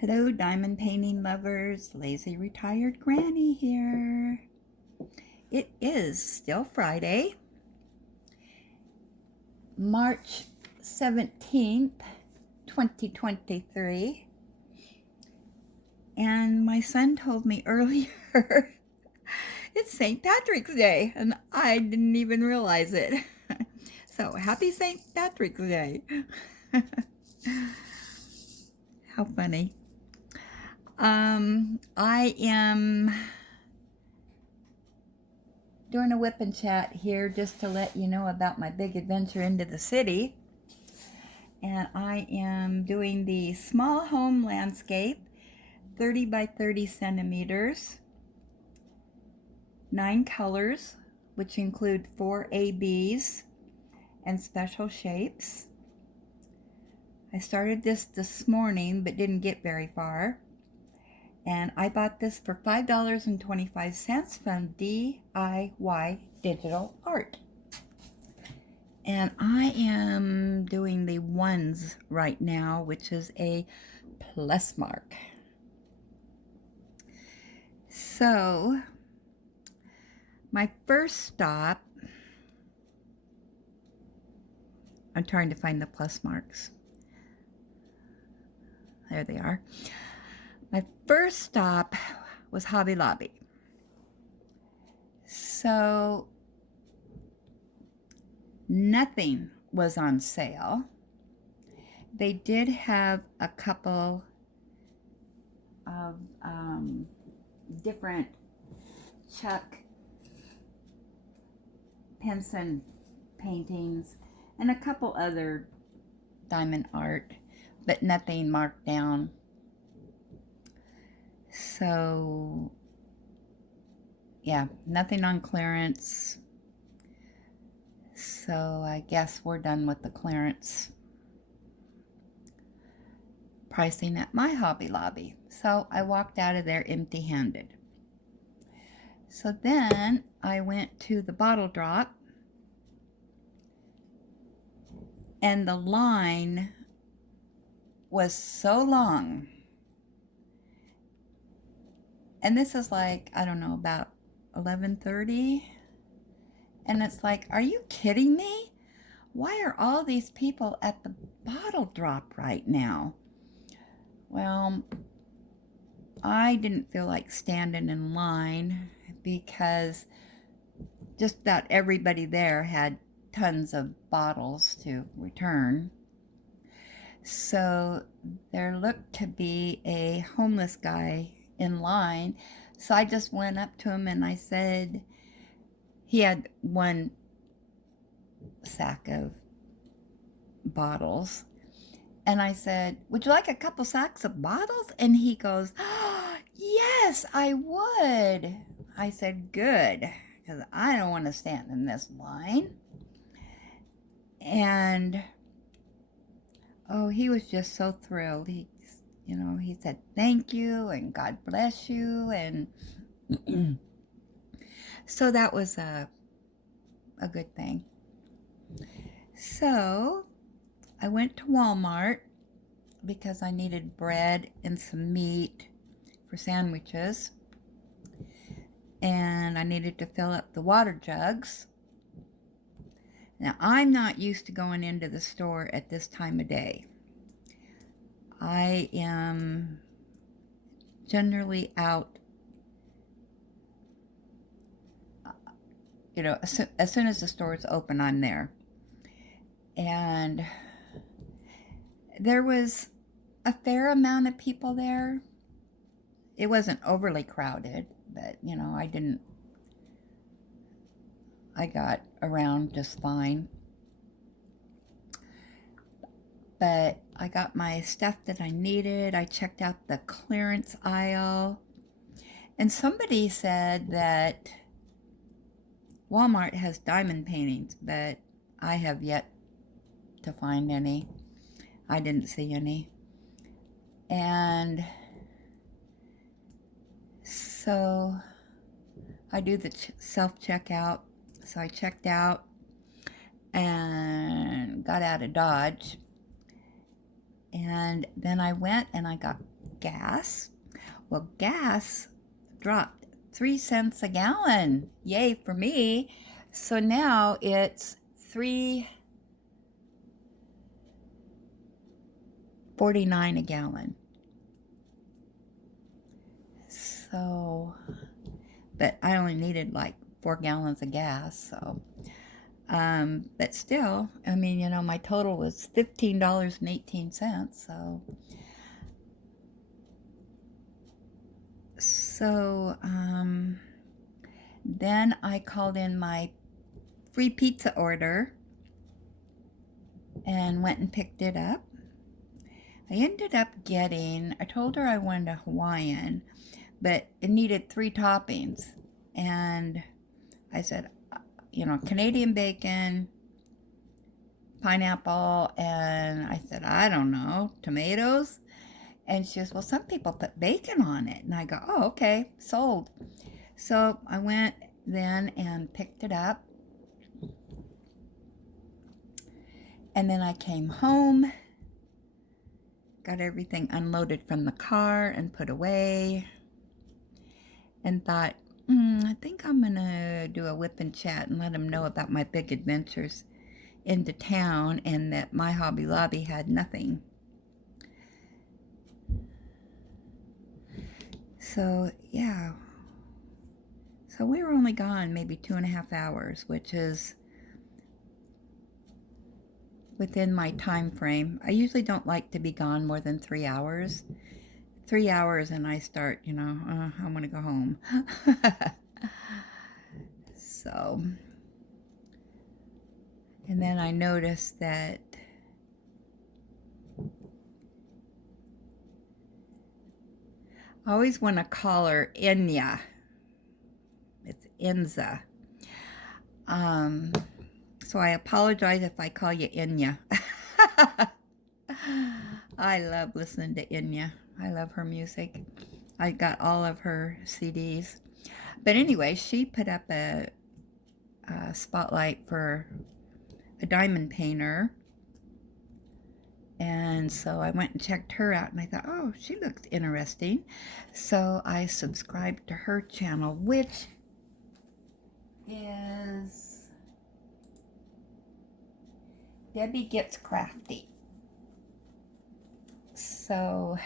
Hello, diamond painting lovers. Lazy retired granny here. It is still Friday, March 17th, 2023. And my son told me earlier it's St. Patrick's Day, and I didn't even realize it. So, happy St. Patrick's Day. How funny. I am doing a whip and chat here just to let you know about my big adventure into the city. And I am doing the small home landscape, 30 by 30 centimeters, 9 colors, which include 4 ABs and special shapes. I started this morning but didn't get very far. And I bought this for $5.25 from DIY Digital Art. And I am doing the ones right now, which is a plus mark. So, my first stop, I'm trying to find the plus marks. There they are. My first stop was Hobby Lobby. So nothing was on sale. They did have a couple of different Chuck Penson paintings and a couple other diamond art, but nothing marked down. So, yeah, nothing on clearance. So I guess we're done with the clearance pricing at my Hobby Lobby. So I walked out of there empty-handed. So then I went to the bottle drop, and the line was so long. And this is like, I don't know, about 11:30. And it's like, are you kidding me? Why are all these people at the bottle drop right now? Well, I didn't feel like standing in line because just about everybody there had tons of bottles to return. So there looked to be a homeless guy in line. So I just went up to him and I said, he had one sack of bottles. And I said, would you like a couple sacks of bottles? And he goes, oh, yes, I would. I said, good, because I don't want to stand in this line. And, oh, he was just so thrilled. He said, thank you, and God bless you. And so that was a good thing. So I went to Walmart because I needed bread and some meat for sandwiches. And I needed to fill up the water jugs. Now, I'm not used to going into the store at this time of day. I am generally out, as soon as the store is open, I'm there. And there was a fair amount of people there. It wasn't overly crowded, but, I got around just fine. But I got my stuff that I needed. I checked out the clearance aisle. And somebody said that Walmart has diamond paintings, but I have yet to find any. I didn't see any. And so I do the self-checkout. So I checked out and got out of Dodge. And then I went and I got gas. Well, gas dropped 3 cents a gallon. Yay for me. So now it's $3.49 a gallon. So, but I only needed like 4 gallons of gas, so but still, I mean, you know, my total was $15.18, so then I called in my free pizza order and went and picked it up. I ended up getting, I told her I wanted a Hawaiian, but it needed 3 toppings, and I said, you know, Canadian bacon, pineapple, and I said, I don't know, tomatoes? And she goes, well, some people put bacon on it. And I go, oh, okay, sold. So I went then and picked it up. And then I came home, got everything unloaded from the car and put away, and thought, I think I'm going to do a whip and chat and let them know about my big adventures into town and that my Hobby Lobby had nothing. So, yeah. So we were only gone maybe 2.5 hours, which is within my time frame. I usually don't like to be gone more than 3 hours. 3 hours and I start, you know, I want to go home. So, and then I noticed that I always want to call her Inya. It's Inza. So I apologize if I call you Inya. I love listening to Inya. I love her music. I got all of her CDs. But anyway, she put up a spotlight for a diamond painter. And so I went and checked her out, and I thought, oh, she looks interesting. So I subscribed to her channel, which is Debbie Gets Crafty. So,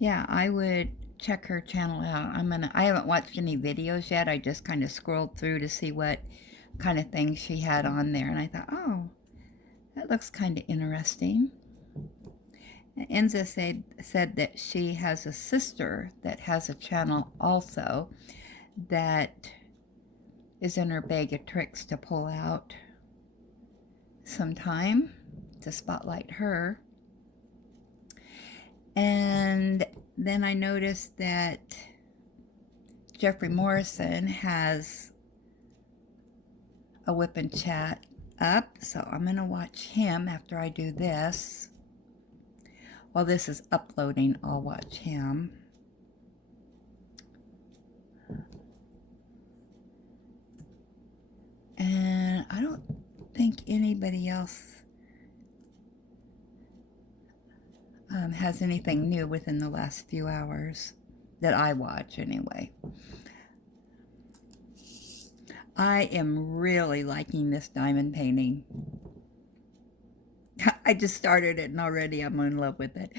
yeah, I would check her channel out. I haven't watched any videos yet. I just kind of scrolled through to see what kind of things she had on there, and I thought, oh, that looks kind of interesting. Enza said that she has a sister that has a channel also that is in her bag of tricks to pull out sometime to spotlight her. And then I noticed that Jeffrey Morrison has a whip and chat up, so I'm going to watch him after I do this. While this is uploading, I'll watch him. And I don't think anybody else has anything new within the last few hours that I watch anyway. I am really liking this diamond painting. I just started it and already I'm in love with it.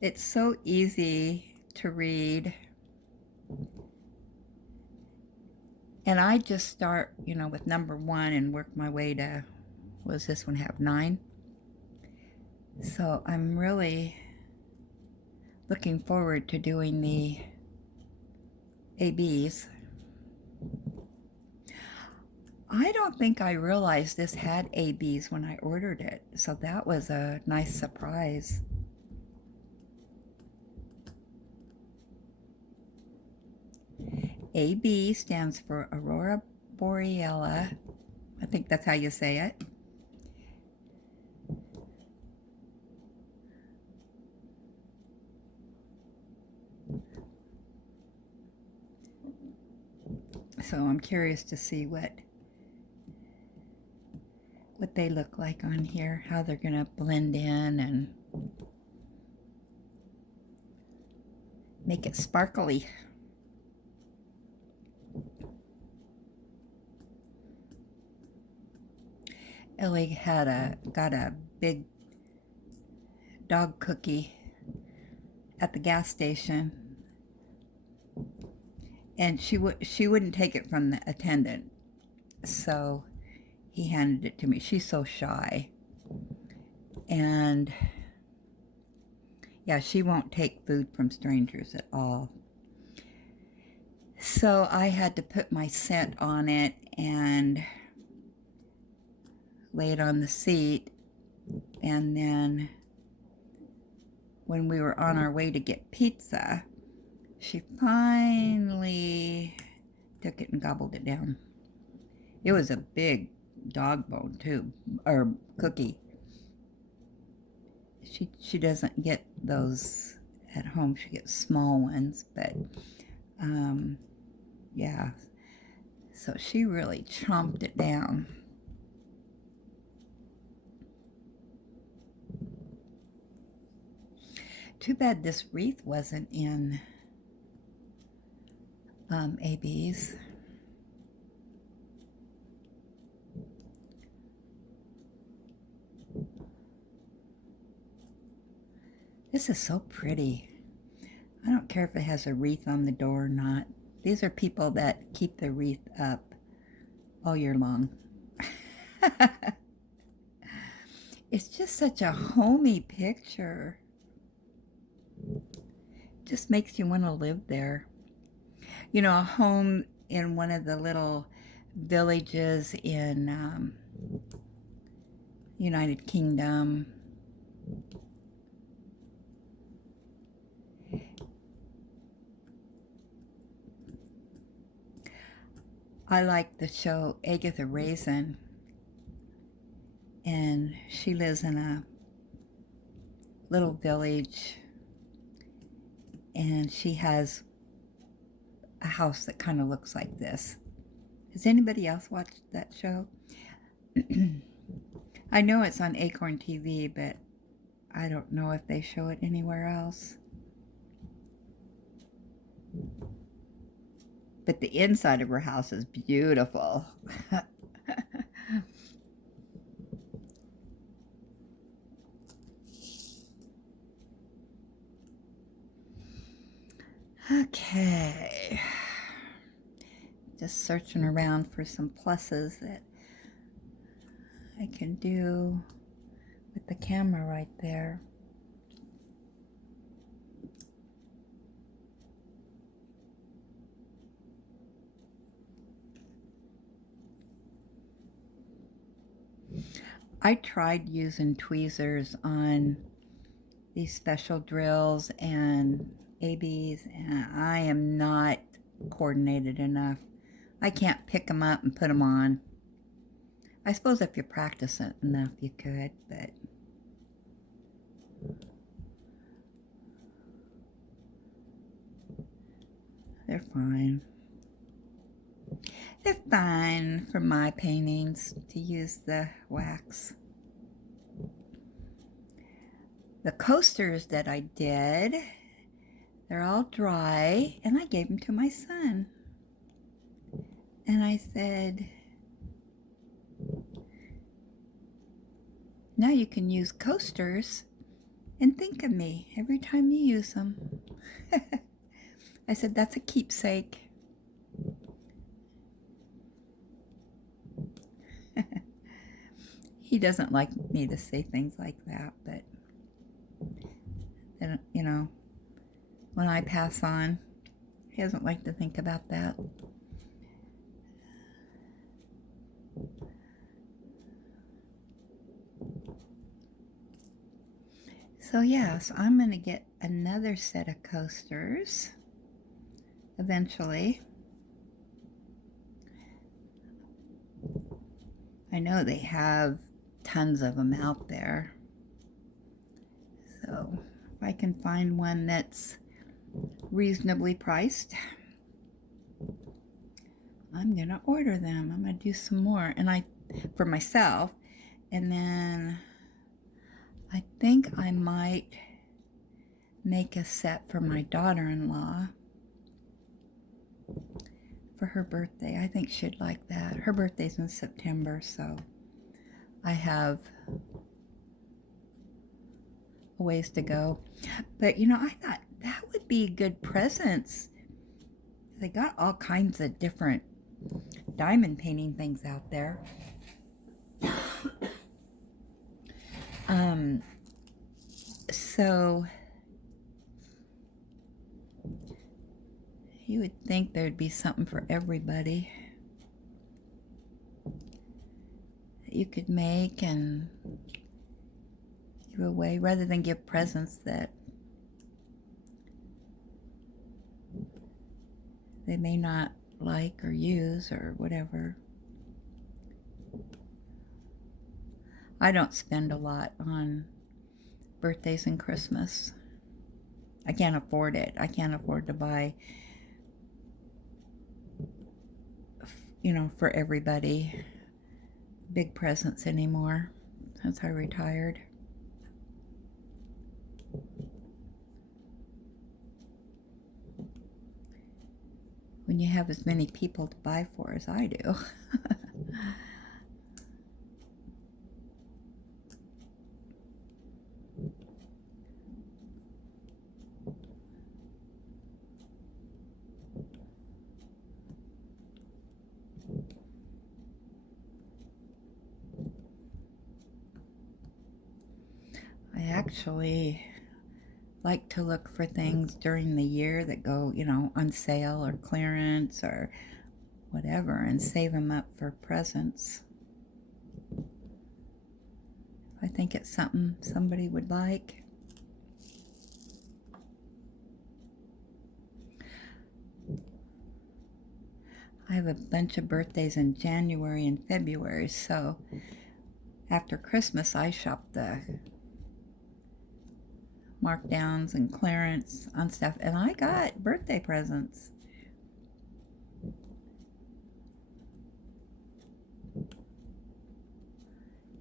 It's so easy to read. And I just start, you know, with number 1 and work my way to, what does this one have, 9? So I'm really looking forward to doing the ABs. I don't think I realized this had ABs when I ordered it, so that was a nice surprise. AB stands for Aurora Borealis. I think that's how you say it. So I'm curious to see what what they look like on here, how they're going to blend in and make it sparkly. Ellie got a big dog cookie at the gas station, and she wouldn't take it from the attendant, so he handed it to me. She's so shy, and yeah, she won't take food from strangers at all. So I had to put my scent on it and lay it on the seat, and then when we were on our way to get pizza, she finally took it and gobbled it down. It was a big dog bone too, or cookie. She doesn't get those at home. She gets small ones, but yeah. So she really chomped it down. Too bad this wreath wasn't in AB's. This is so pretty. I don't care if it has a wreath on the door or not. These are people that keep the wreath up all year long. It's just such a homey picture. Just makes you want to live there. You know, a home in one of the little villages in United Kingdom. I like the show Agatha Raisin, and she lives in a little village, and she has a house that kind of looks like this. Has anybody else watched that show? I know it's on Acorn TV, but I don't know if they show it anywhere else. But the inside of her house is beautiful. Okay. Just searching around for some pluses that I can do with the camera right there. I tried using tweezers on these special drills and ABs, and I am not coordinated enough. I can't pick them up and put them on. I suppose if you practice it enough, you could, but they're fine. They're fine for my paintings to use the wax. The coasters that I did, they're all dry, and I gave them to my son. And I said, now you can use coasters and think of me every time you use them. I said, that's a keepsake. He doesn't like me to say things like that, but then, you know, when I pass on, he doesn't like to think about that. So yeah, so I'm going to get another set of coasters eventually. I know they have tons of them out there. So if I can find one that's reasonably priced, I'm going to order them. I'm going to do some more. And for myself, And then I think I might make a set for my daughter-in-law for her birthday. I think she'd like that. Her birthday's in September, so I have a ways to go. But you know, I thought that would be good presents. They got all kinds of different diamond painting things out there. So you would think there'd be something for everybody that you could make and give away, rather than give presents that they may not like or use or whatever. I don't spend a lot on birthdays and Christmas. I can't afford it. I can't afford to buy, you know, for everybody big presents anymore since I retired. When you have as many people to buy for as I do. I actually like to look for things during the year that go, you know, on sale or clearance or whatever, and save them up for presents. I think it's something somebody would like. I have a bunch of birthdays in January and February, so after Christmas I shop the markdowns and clearance on stuff, and I got birthday presents.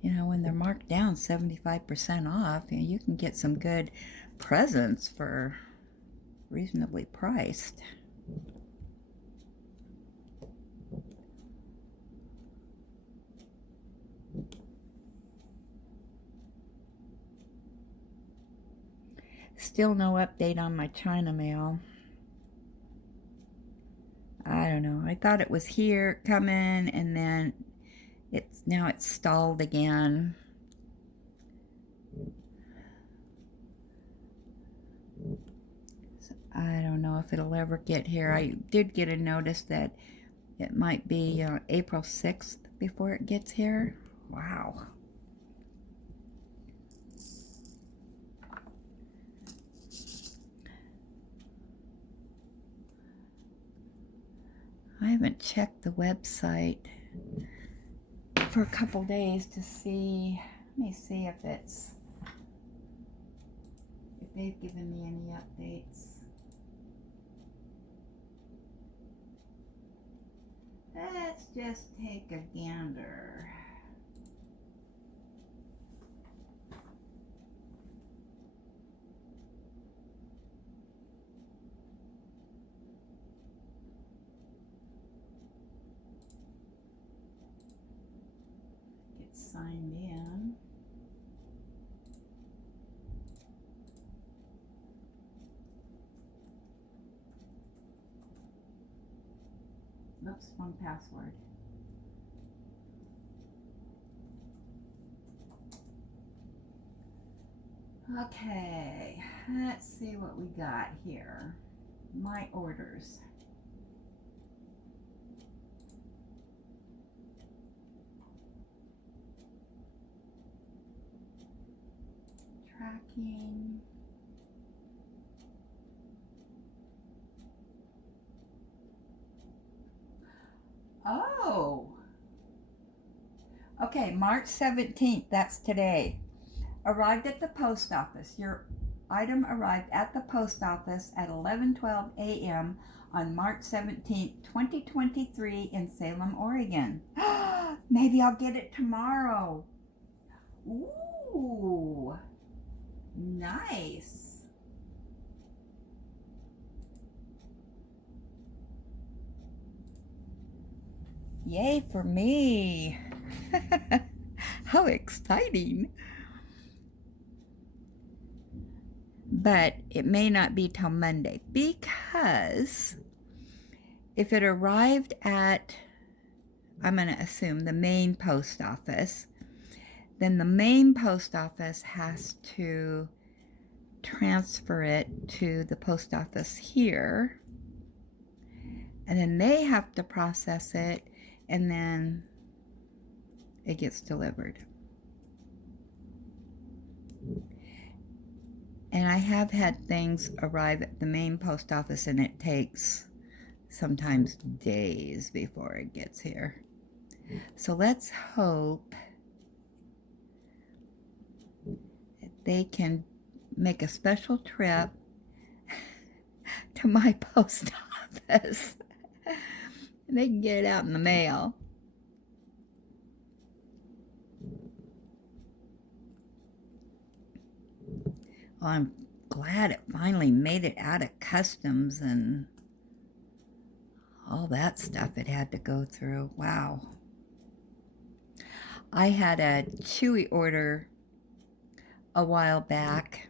You know, when they're marked down 75% off, you know, you can get some good presents for reasonably priced. Still no update on my China mail. I don't know. I thought it was here coming, and then now it's stalled again. So I don't know if it'll ever get here. I did get a notice that it might be April 6th before it gets here. Wow. I haven't checked the website for a couple days to see. Let me see if they've given me any updates. Let's just take a gander. Signed in. Oops, wrong password. Okay, let's see what we got here. My orders. Tracking. Oh. Okay, March 17th, that's today. Arrived at the post office. Your item arrived at the post office at 11:12 a.m. on March 17th, 2023 in Salem, Oregon. Maybe I'll get it tomorrow. Ooh, nice. Yay for me. How exciting. But it may not be till Monday because if it arrived at, I'm going to assume, the main post office, then the main post office has to transfer it to the post office here, and then they have to process it, and then it gets delivered. And I have had things arrive at the main post office and it takes sometimes days before it gets here. So let's hope that they can make a special trip to my post office and they can get it out in the mail. Well, I'm glad it finally made it out of customs and all that stuff it had to go through. Wow. I had a Chewy order a while back,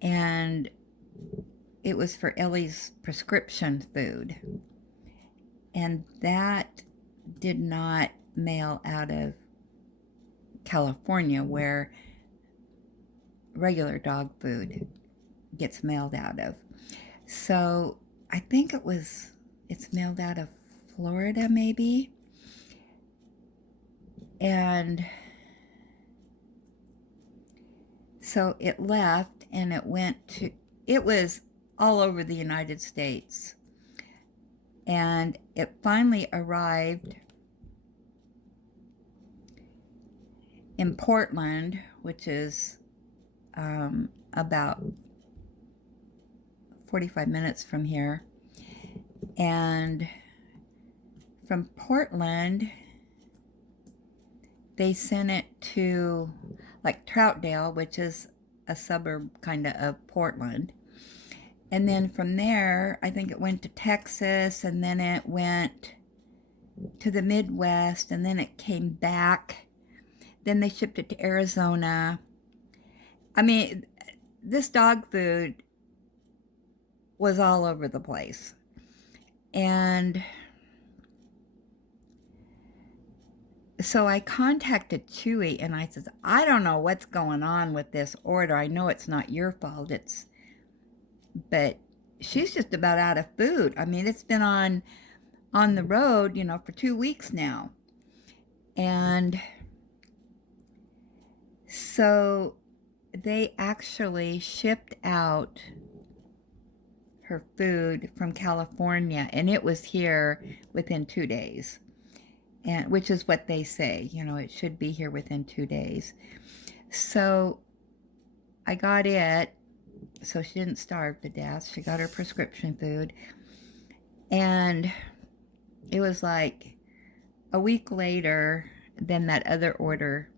and it was for Ellie's prescription food, and that did not mail out of California where regular dog food gets mailed out of. So I think it's mailed out of Florida maybe. And so it left and it was all over the United States. And it finally arrived in Portland, which is about 45 minutes from here. And from Portland, they sent it to like Troutdale, which is a suburb kind of Portland. And then from there, I think it went to Texas, and then it went to the Midwest, and then it came back. Then they shipped it to Arizona. I mean, this dog food was all over the place. And so I contacted Chewy and I said, I don't know what's going on with this order. I know it's not your fault. But she's just about out of food. I mean, it's been on the road, for 2 weeks now. And so they actually shipped out her food from California, and it was here within 2 days. And which is what they say, it should be here within 2 days. So I got it, so she didn't starve to death. She got her prescription food. And it was like a week later, then that other order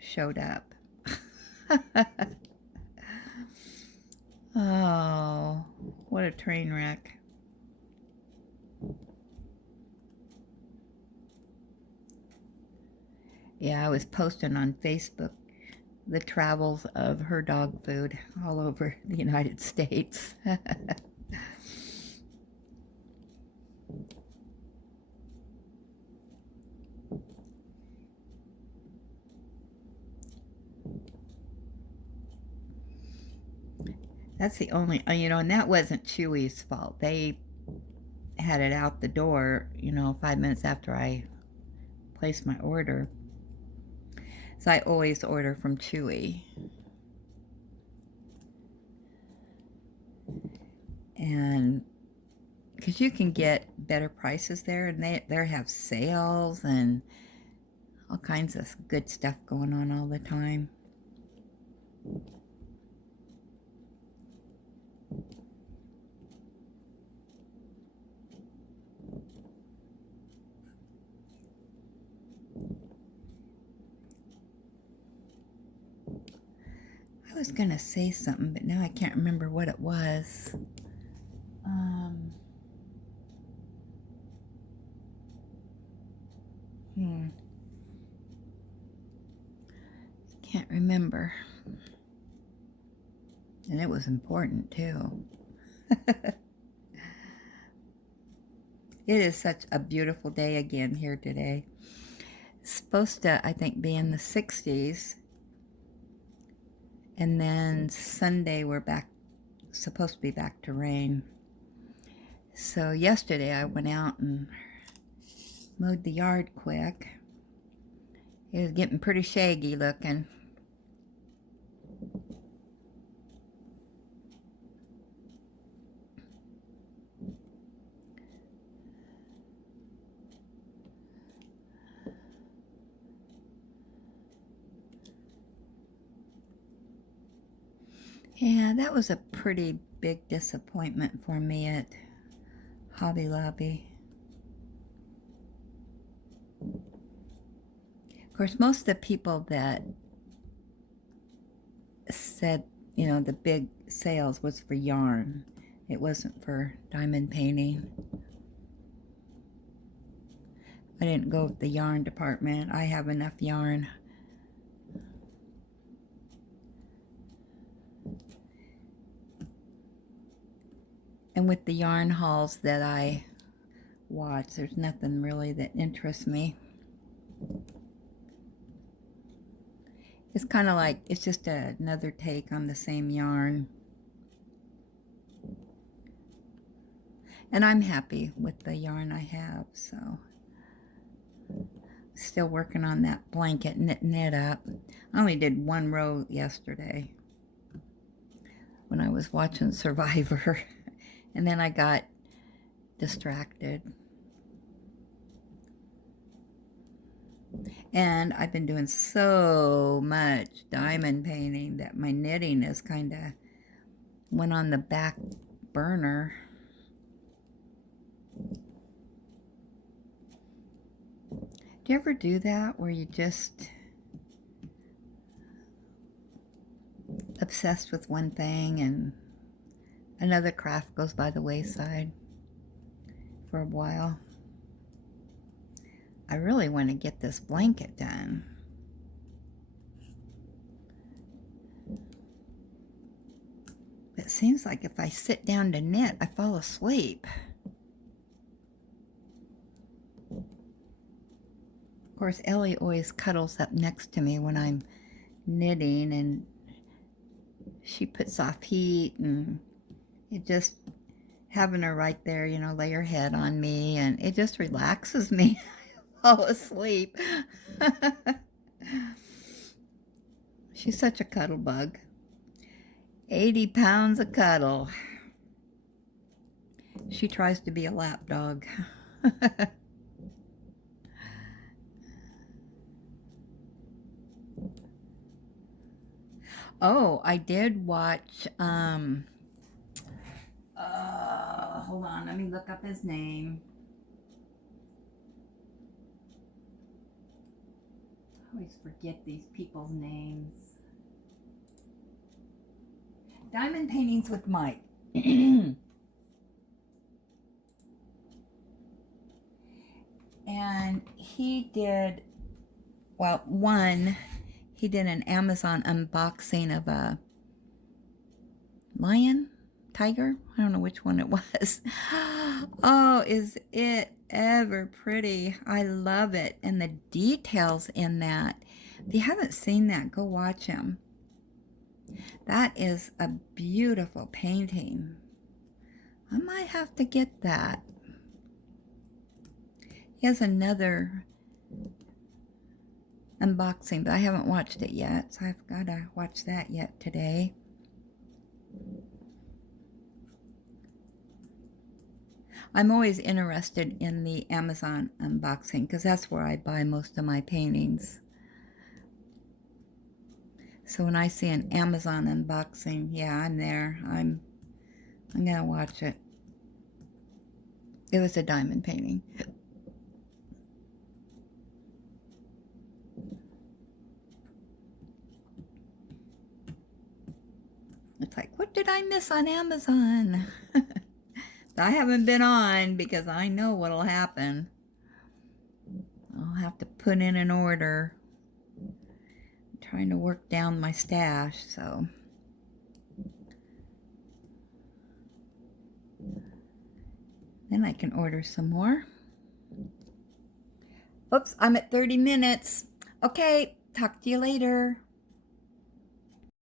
showed up. Oh, what a train wreck. Yeah, I was posting on Facebook the travels of her dog food all over the United States. That's the only, and that wasn't Chewy's fault. They had it out the door, 5 minutes after I placed my order. So I always order from Chewy. And because you can get better prices there, and they have sales and all kinds of good stuff going on all the time. I was going to say something, but now I can't remember what it was. Can't remember. And it was important, too. It is such a beautiful day again here today. It's supposed to, I think, be in the 60s. And then Sunday we're supposed to be back to rain. So yesterday I went out and mowed the yard quick. It was getting pretty shaggy looking. Yeah, that was a pretty big disappointment for me at Hobby Lobby. Of course, most of the people that said, you know, the big sales was for yarn. It wasn't for diamond painting. I didn't go with the yarn department. I have enough yarn. And with the yarn hauls that I watch, there's nothing really that interests me. It's kind of like, it's just another take on the same yarn. And I'm happy with the yarn I have, so. Still working on that blanket, knitting it up. I only did one row yesterday when I was watching Survivor. And then I got distracted. And I've been doing so much diamond painting that my knitting is kind of went on the back burner. Do you ever do that where you just obsessed with one thing and another craft goes by the wayside for a while? I really want to get this blanket done. It seems like if I sit down to knit, I fall asleep. Of course, Ellie always cuddles up next to me when I'm knitting, and she puts off heat, and it just, having her right there, you know, lay her head on me, and it just relaxes me. I fall asleep. She's such a cuddle bug. 80 pounds of cuddle. She tries to be a lap dog. Oh, I did watch, hold on, let me look up his name. I always forget these people's names. Diamond Paintings with Mike. And he did, well, he did an Amazon unboxing of a lion, tiger, I don't know which one it was. Oh, is it ever pretty? I love it. And the details in that. If you haven't seen that, go watch him. That is a beautiful painting. I might have to get that. He has another unboxing, but I haven't watched it yet, so I've got to watch that yet today. I'm always interested in the Amazon unboxing because that's where I buy most of my paintings. So when I see an Amazon unboxing, yeah, I'm there. I'm gonna watch it. It was a diamond painting. It's like, what did I miss on Amazon? I haven't been on because I know what'll happen. I'll have to put in an order. I'm trying to work down my stash, so. Then I can order some more. Oops, I'm at 30 minutes. Okay, talk to you later.